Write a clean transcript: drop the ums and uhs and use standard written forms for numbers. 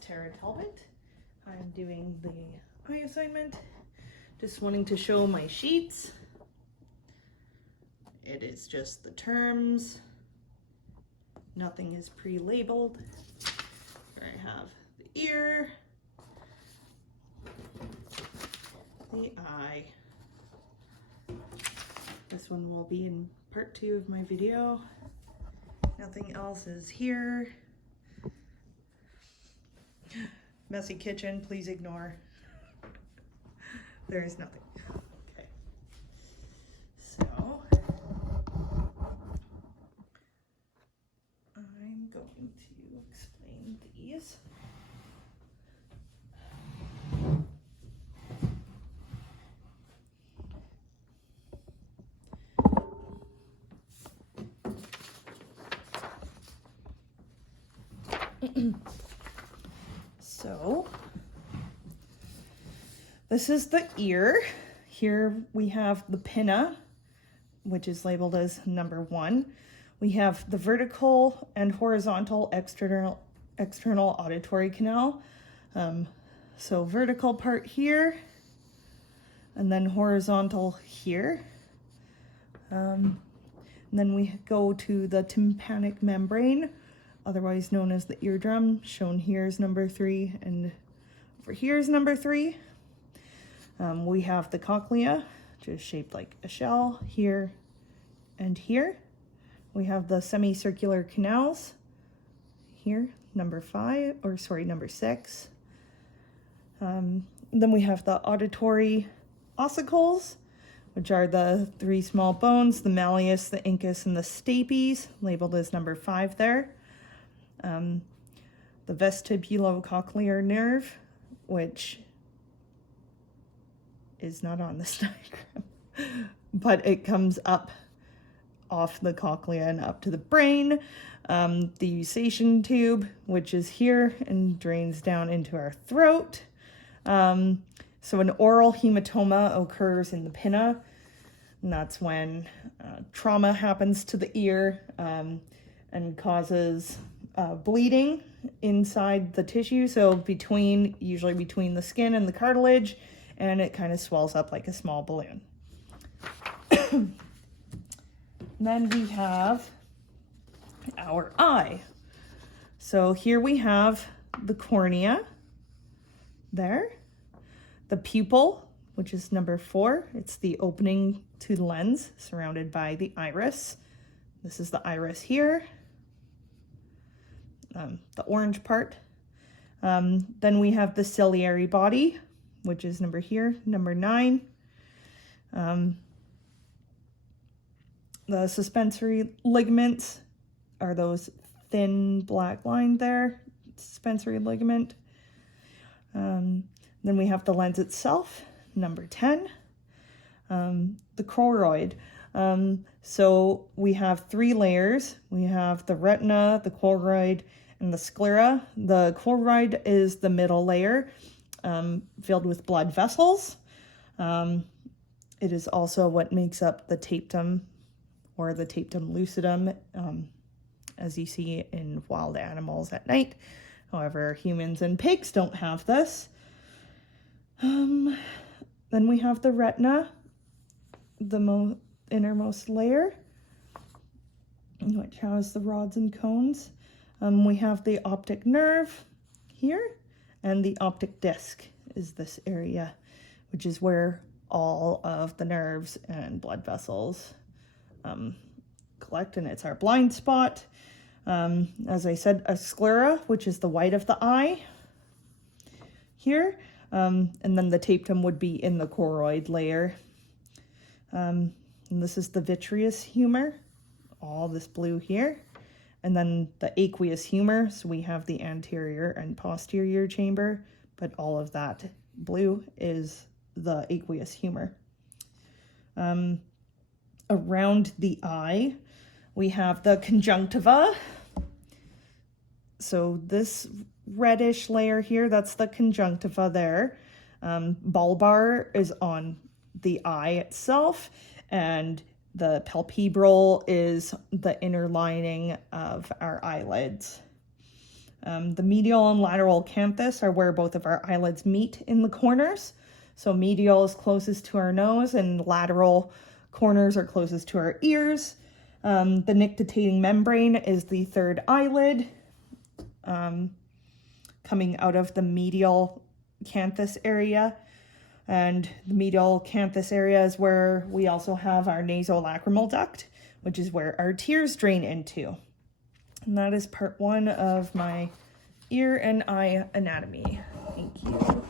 Tara Talbot. I'm doing the eye assignment. Just wanting to show my sheets. It is just the terms. Nothing is pre-labeled. Here I have the ear, the eye. This one will be in part 2 of my video. Nothing else is here. Messy kitchen, please ignore. There is nothing. Okay. So, I'm going to explain these. So, this is the ear. Here we have the pinna, which is labeled as number 1. We have the vertical and horizontal external auditory canal. So vertical part here, and then horizontal here. And then we go to the tympanic membrane, otherwise known as the eardrum, shown here is number 3, and over here is number 3. We have the cochlea, which is shaped like a shell, here and here. We have the semicircular canals, here, number 6. Then we have the auditory ossicles, which are the 3 small bones, the malleus, the incus, and the stapes, labeled as number 5 there. The vestibulocochlear nerve, which is not on this diagram, but it comes up off the cochlea and up to the brain. The eustachian tube, which is here and drains down into our throat. So an oral hematoma occurs in the pinna, and that's when trauma happens to the ear and causes bleeding inside the tissue, so usually between the skin and the cartilage, and it kind of swells up like a small balloon. Then we have our eye. So here we have the cornea there, the pupil, which is number 4. It's the opening to the lens surrounded by the iris. This is the iris here. The orange part. Then we have the ciliary body, which is number 9. The suspensory ligaments are those thin black line there, suspensory ligament. Then we have the lens itself, number 10. The choroid. So we have 3 layers. We have the retina, the choroid, and the sclera. The choroid is the middle layer, filled with blood vessels. It is also what makes up the tapetum, or the tapetum lucidum, as you see in wild animals at night. However, humans and pigs don't have this. Then we have the retina, the innermost layer, which has the rods and cones. We have the optic nerve here, and the optic disc is this area, which is where all of the nerves and blood vessels collect, and it's our blind spot. As I said, a sclera, which is the white of the eye here, and then the tapetum would be in the choroid layer. And this is the vitreous humor, all this blue here. And then the aqueous humor, so we have the anterior and posterior chamber, but all of that blue is the aqueous humor. Around the eye, we have the conjunctiva. So this reddish layer here, that's the conjunctiva there. Bulbar is on the eye itself, and the palpebral is the inner lining of our eyelids. The medial and lateral canthus are where both of our eyelids meet in the corners. So medial is closest to our nose and lateral corners are closest to our ears. The nictitating membrane is the third eyelid, coming out of the medial canthus area. And the medial canthus area is where we also have our nasolacrimal duct, which is where our tears drain into. And that is part 1 of my ear and eye anatomy. Thank you.